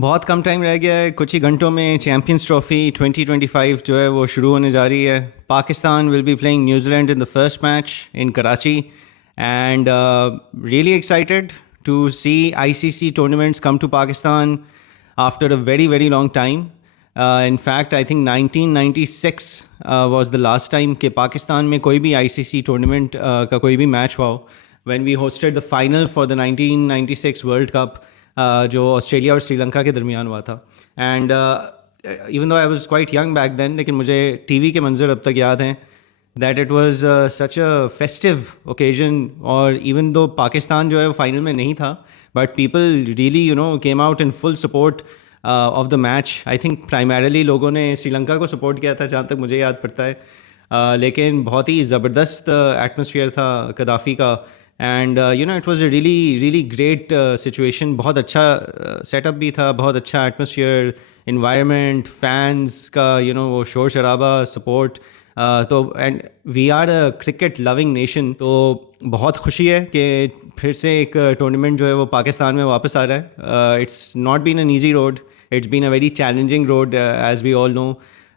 बहुत कम टाइम रह गया है, कुछ ही घंटों में चैम्पियंस ट्रॉफी 2025 जो है वो शुरू होने जा रही है। Pakistan will be playing New Zealand in the first match in Karachi and really excited to see ICC tournaments come to Pakistan after a very very long time. In fact, I think 1996 was the last time कि पाकिस्तान में कोई भी ICC tournament का कोई भी मैच हुआ हो। When we hosted the final for the 1996 World Cup, जो ऑस्ट्रेलिया और श्रीलंका के दरमियान हुआ था। And even though I was quite young back then, लेकिन मुझे टीवी के मंजर अब तक याद हैं that it was such a festive occasion. और इवन दो पाकिस्तान जो है वो फाइनल में नहीं था, but people really came out in full support of the match. I think primarily लोगों ने श्रीलंका को सपोर्ट किया था जहाँ तक मुझे याद पड़ता है। लेकिन बहुत ही ज़बरदस्त एटमॉस्फेयर था कदाफ़ी का। And it was a really really great situation. बहुत अच्छा सेटअप भी था, बहुत अच्छा एटमॉस्फेयर, इन्वायरमेंट, फैंस का वो शोर शराबा, सपोर्ट। तो and we are a cricket loving nation, तो बहुत खुशी है कि फिर से एक टूर्नामेंट जो है वो पाकिस्तान में वापस आ रहा है। It's not been an easy road, it's been a very challenging road as we all know.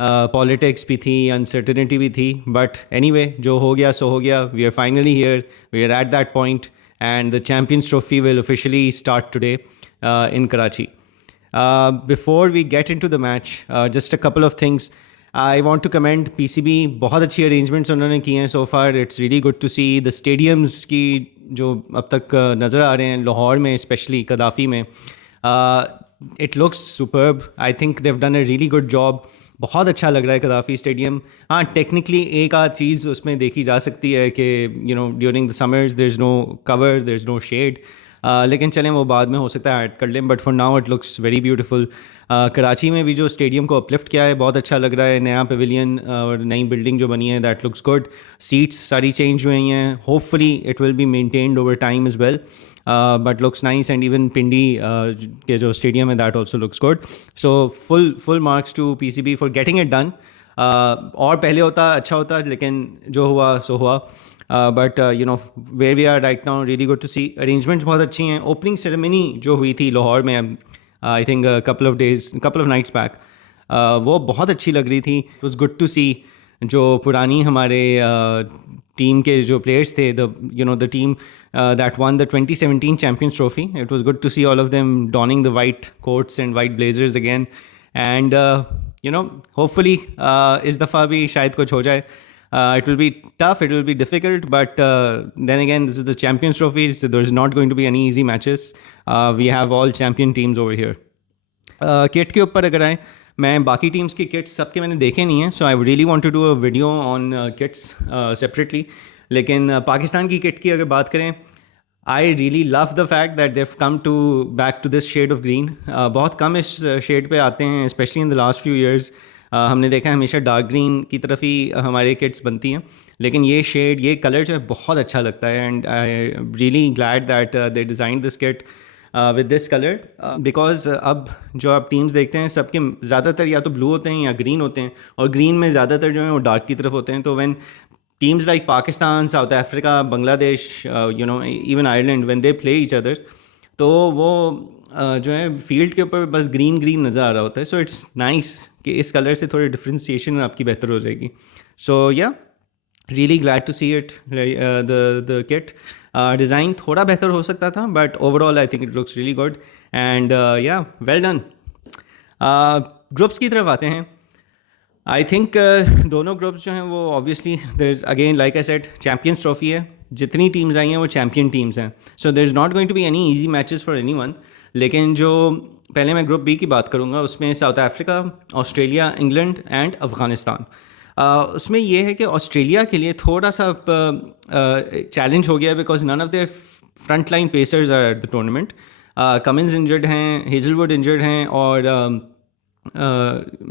Politics भी थी, अनसर्टिनिटी भी थी, बट एनीवे जो हो गया सो हो गया। We are finally here, we are at that point and the Champions Trophy will officially start today in Karachi. Before we get into the match, just a couple of things I want to comment PCB. बहुत अच्छी arrangements उन्होंने किए हैं so far. It's really good to see the stadiums की जो अब तक नज़र आ रहे हैं लाहौर में, स्पेशली कदाफ़ी में। It looks superb. I think they've done a really good job. बहुत अच्छा लग रहा है कदाफ़ी स्टेडियम। हाँ, टेक्निकली एक आध चीज़ उसमें देखी जा सकती है कि during the summers there is no cover, there is no shade, लेकिन चलें वो बाद में हो सकता है ऐड कर लें, but for now it looks very beautiful. Karachi में भी जो स्टेडियम को अपलिफ्ट किया है बहुत अच्छा लग रहा है। नया पवेलियन और नई बिल्डिंग जो बनी है दैट लुक्स गुड। सीट्स सारी चेंज हुई हैं, hopefully it will be maintained over time as well, but looks nice. And even Pindi के जो स्टेडियम है that also looks good. So full marks to PCB for getting it done. और पहले होता अच्छा होता, लेकिन जो हुआ सो हुआ। But where we are right now, really good to see. Arrangements बहुत अच्छी हैं। ओपनिंग सेरेमनी जो हुई थी लाहौर में I think couple of nights back, वो बहुत अच्छी लग रही थी। It was good to see जो पुरानी हमारे टीम के जो प्लेयर्स थे, the team that won the 2017 champions trophy, it was good to see all of them donning the white coats and white blazers again. And hopefully इस दफ़ा भी शायद कुछ हो जाए। It will be tough, it will be difficult, but then again, this is the Champions Trophy, so there's not going to be any easy matches. We have all champion teams over here. Kit के ऊपर अगर आए, मैं बाकी टीम्स की किट्स सबके मैंने देखे नहीं हैं, so I really want to do a video on kits separately. लेकिन पाकिस्तान की किट की अगर बात करें, I really love the fact that they've come to back to this shade of green. बहुत कम इस शेड पे आते हैं, specially in the last few years. हमने देखा है हमेशा डार्क ग्रीन की तरफ ही हमारे किट्स बनती हैं, लेकिन ये शेड, ये कलर जो है बहुत अच्छा लगता है। And I really glad that they design this kit with this colour, because अब जो आप टीम्स देखते हैं सबके ज़्यादातर या तो ब्लू होते हैं या ग्रीन होते हैं, और ग्रीन में ज़्यादातर जो है वो डार्क की तरफ होते हैं। तो when teams like Pakistan, south Africa, Bangladesh, even Ireland, when they play each other, तो वो जो है फील्ड के ऊपर बस ग्रीन ग्रीन नज़र आ रहा होता है। सो इट्स नाइस कि इस कलर से थोड़ी डिफ्रेंसिएशन आपकी बेहतर हो जाएगी। So yeah really glad to see it. The kit design थोड़ा बेहतर हो सकता था, but overall I think it looks really good and yeah well done. Groups की तरफ आते हैं। आई थिंक दोनों ग्रुप्स जो हैं वो obviously there is again like I said champions trophy है, जितनी टीम्स आई हैं वो चैम्पियन टीम्स हैं। So there is not going to be any easy matches for any one. लेकिन जो पहले मैं ग्रुप बी की बात करूँगा, उसमें south Africa, Australia, England and Afghanistan. उसमें ये है कि ऑस्ट्रेलिया के लिए थोड़ा सा चैलेंज हो गया, because none of their front line pacers are at the tournament. Cummins injured हैं, हेजलवुड इंजर्ड हैं, और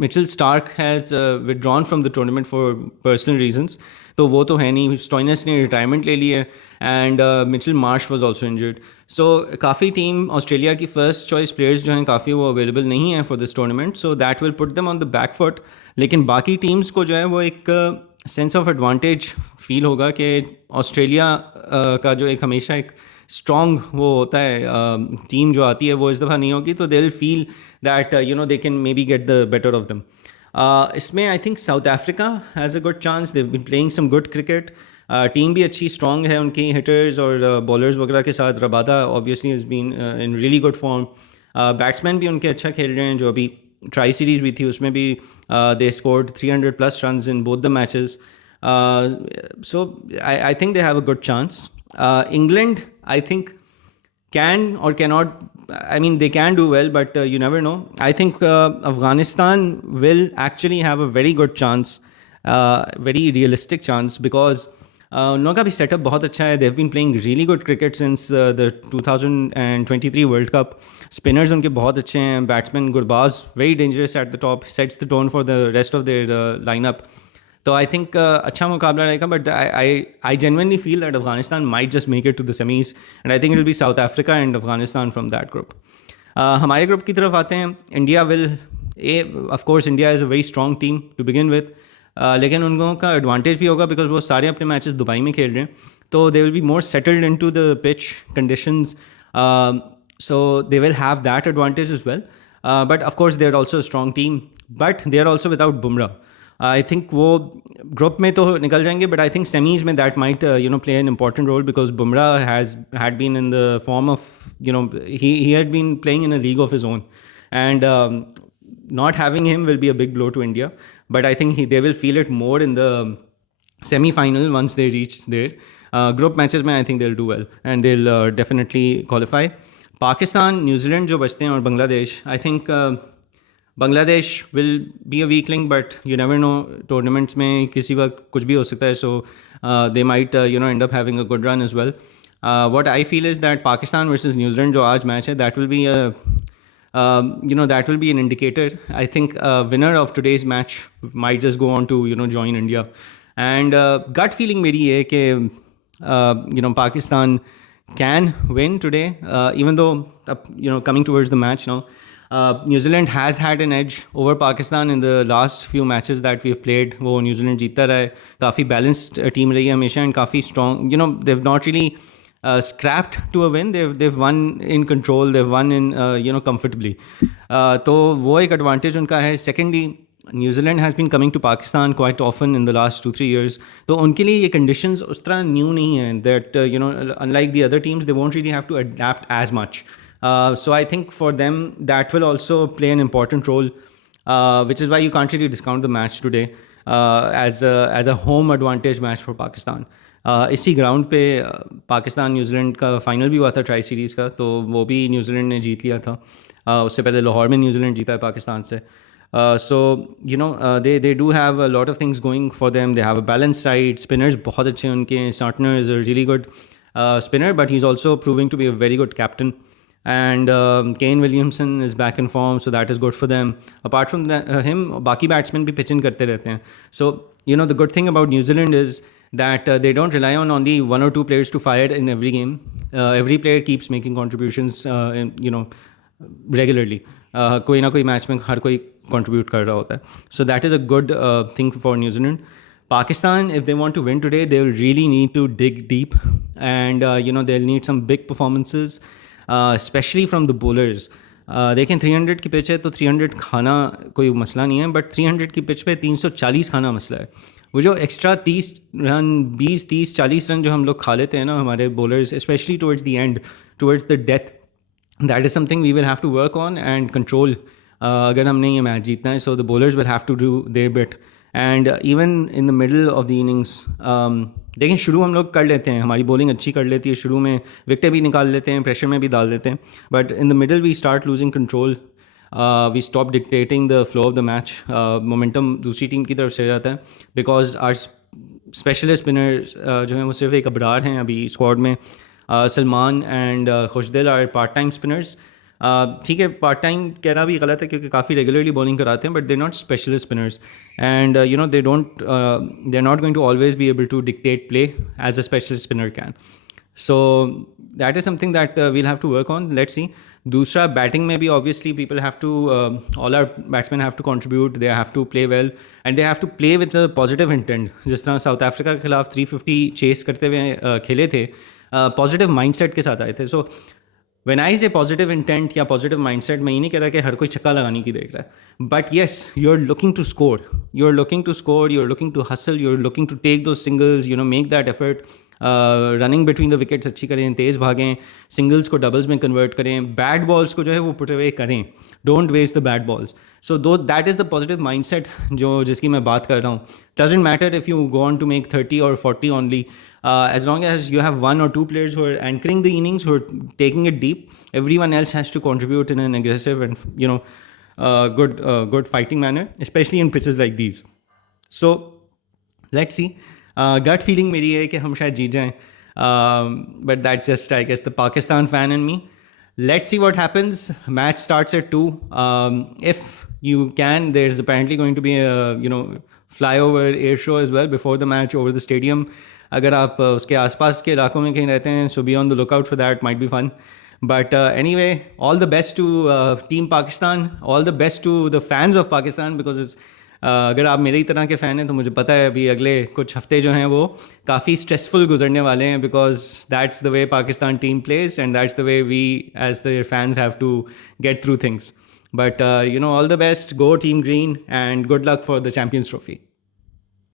Mitchell Starc has withdrawn from the tournament for personal reasons, तो वो तो है नहीं। स्टोइनस ने रिटायरमेंट ले ली है, and Mitchell Marsh was also injured. So काफ़ी टीम ऑस्ट्रेलिया की फर्स्ट चॉइस प्लेयर्स जो हैं काफ़ी वो अवेलेबल नहीं है for this tournament, so that will put them on the back foot. लेकिन बाकी टीम्स को जो है वो एक सेंस ऑफ एडवांटेज फील होगा कि ऑस्ट्रेलिया का जो एक हमेशा एक स्ट्रॉन्ग वो होता है टीम जो आती है वो इस दफ़ा नहीं होगी, तो they will feel that they can may be get the better of them. इसमें I think South Africa has a good chance. They been playing some good cricket. Team भी अच्छी स्ट्रॉन्ग है उनकी हिटर्स और बॉलर्स वगैरह के साथ. Rabada obviously is been in really good form. Batsman भी उनके अच्छा खेल रहे हैं. जो अभी ट्राई सीरीज़ भी थी उसमें भी they scored 300 plus run in both the matches. So I think they have a good chance. England, I think, can or cannot. I mean, they can do well, but you never know. I think Afghanistan will actually have a very good chance, very realistic chance, because उन लोगों का भी सेटअप बहुत अच्छा है. They've been playing really good cricket since the 2023 world cup. Spinners उनके बहुत अच्छे हैं. Batsman Gurbaz very dangerous at the top, sets the tone for the rest of their lineup. तो आई थिंक अच्छा मुकाबला रहेगा. But I genuinely feel that Afghanistan might just make it to the semis, and I think it will be South Africa and Afghanistan from that group. हमारे ग्रुप की तरफ आते हैं. India will of course India is a very strong team to begin with. लेकिन उन लोगों का एडवांटेज भी होगा बिकॉज वो सारे अपने मैचेस दुबई में खेल रहे हैं. तो they will be more settled in to the pitch conditions. So they will have that advantage as well. But of course they are also strong team, but they are also without Bumrah. I think वो group में तो निकल जाएंगे, but I think semis में that might play an important role because Bumrah had been in the form of he had been playing in a league of his own, and not having him will be a big blow to India. But I think they will feel it more in the semi-final once they reach there. Group matches में I think they'll do well and they'll definitely qualify. Pakistan, New Zealand जो बचते हैं और Bangladesh, I think Bangladesh will be a weak link, but you never know. Tournaments में किसी वक्त कुछ भी हो सकता है, so they might end up having a good run as well. What I feel is that Pakistan versus New Zealand जो आज मैच है, that will be a that will be an indicator. I think winner of today's match might just go on to join India. And gut feeling मेरी है कि Pakistan can win today, even though coming towards the match now. New Zealand has had an edge over Pakistan in the last few matches that we've played. वो New Zealand जीतता रहा है. काफ़ी balanced team रही है हमेशा and काफ़ी strong. They've not really scrapped to a win. They've won in control. They've won in comfortably. तो वो एक advantage उनका है. Secondly, New Zealand has been coming to Pakistan quite often in the last 2-3 years. तो उनके लिए ये conditions उस तरह new नहीं हैं. That unlike the other teams, they won't really have to adapt as much. So I think for them that will also play an important role, which is why you can't really discount the match today as a home advantage match for Pakistan. इसी ग्राउंड पे पाकिस्तान न्यूजीलैंड का फाइनल भी हुआ था try series का, तो वो भी न्यूजीलैंड ने जीत लिया था. उससे पहले लाहौर में न्यूजीलैंड जीता है पाकिस्तान से. So they do have a lot of things going for them. They have a balanced side. Spinners बहुत अच्छे हैं उनके. Santner is a really good spinner, but he's also proving to be a very good captain. And Kane Williamson is back in form, so that is good for them. Apart from him, बाकी batsmen भी pitch in करते रहते हैं. So the good thing about New Zealand is that they don't rely on only one or two players to fire in every game. Every player keeps making contributions, regularly. कोई ना कोई मैच में हर कोई contribute कर रहा होता है. So that is a good thing for New Zealand. Pakistan, if they want to win today, they will really need to dig deep, and they'll need some big performances, especially from the bowlers. देखें 300 की पिच है तो 300 खाना कोई मसला नहीं है, बट 300 की पिच पे 340 खाना मसला है. वो जो एक्स्ट्रा 30 रन 20 30 40 रन जो हम लोग खा लेते हैं ना हमारे bowlers, specially towards the end, towards the death, that is something we will have to work on and control अगर हमने ये मैच जीतना है. So the bowlers will have to do their bit. And even in the middle of the innings, लेकिन शुरू हम लोग कर लेते हैं, हमारी बॉलिंग अच्छी कर लेती है शुरू में, विकेटें भी निकाल लेते हैं, प्रेशर में भी डाल देते हैं, but in the middle we start losing control. We stop dictating the flow of the match. Momentum दूसरी टीम की तरफ से जाता है बिकॉज आर स्पेशलिस्ट स्पिनर्स जो हैं वो सिर्फ एक अबरार हैं अभी स्क्वाड में. Salman and Khushdil are part time spinners. ठीक है, पार्ट टाइम कहना भी गलत है क्योंकि काफ़ी रेगुलरली बॉलिंग कराते हैं, but they not specialist spinners and they are not going to always be able to dictate play as a specialist spinner can. So that is something that we'll have to work on. Let's see. दूसरा batting में भी obviously people have to all are batsmen have to contribute, they have to play well and they have to play with a positive intent. जिस तरह south Africa के खिलाफ 350 चेस करते हुए खेले थे, पॉजिटिव माइंडसेट के साथ आए थे. सो व्हेन आई से पॉजिटिव इंटेंट या पॉजिटिव माइंडसेट, मैं ये नहीं कह रहा कि हर कोई छक्का लगाने की देख रहा है, but yes you are looking to score, you are looking to score, you are looking to hustle, you are looking to take two singles, you know, make that effort. Running between the wickets अच्छी करें, तेज़ भागें, सिंगल्स को डबल्स में कन्वर्ट करें, bad balls को जो है वो पुट अवे करें, don't waste the bad balls. So though that is the positive mindset जिसकी मैं बात कर रहा हूँ. Doesn't matter if you go on to make 30 और 40 only, as long as you have one or two players who are anchoring the innings, who are taking it deep, everyone else has to contribute in an aggressive and good fighting manner, especially in pitches like these. So let's see. Gut feeling मेरी है कि हम शायद जीत जाएं, but that's just, I guess, the Pakistan fan in me. Let's see what happens. Match starts at 2. If you can, there's apparently going to be a flyover air show as well before the match over the stadium. अगर आप उसके आसपास के इलाकों में कहीं रहते हैं, so be on the lookout for that, might be fun. But anyway, all the best to team Pakistan, all the best to the fans of Pakistan, because it's अगर आप मेरी तरह के फ़ैन हैं तो मुझे पता है अभी अगले कुछ हफ्ते जो हैं वो काफ़ी स्ट्रेसफुल गुजरने वाले हैं, because that's the way Pakistan team plays and that's the way we as the fans have to get through things. But all the best, go team green and good luck for the Champions trophy.